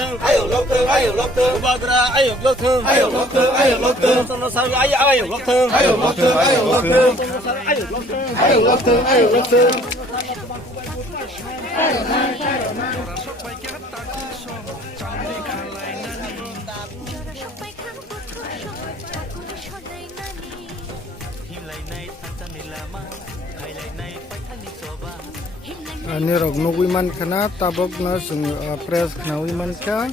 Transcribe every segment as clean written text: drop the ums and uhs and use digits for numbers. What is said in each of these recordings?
loktung ayo loktung Bubagra ayo loktung Tono Sari ayo loktung Tono Sari ayo loktung Ni rok nuwiman kana tabok na sung press kana wiman ka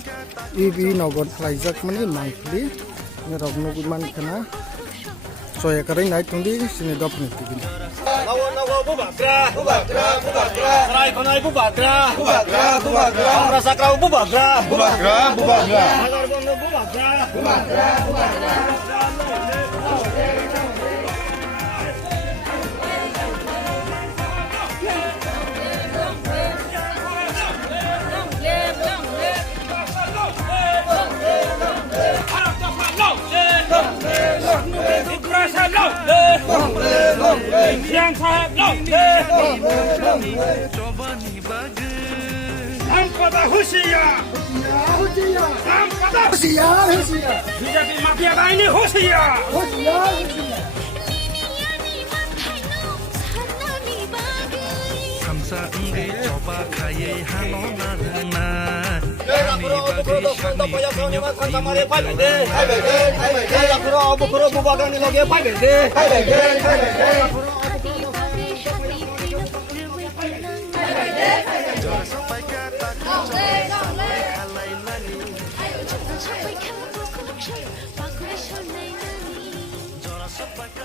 ibi nogot plaijak mani mangkli ni rok nuwiman kana soya karing nai tungdi sini dop ni tigin nawo bubagra sarai konai bubagra rasa krau bubagra agar bono bubagra Yang sahab Ampada husiya Bijabi mafia ini husiya Kamsa engge coba kaye hano narana Jora sampai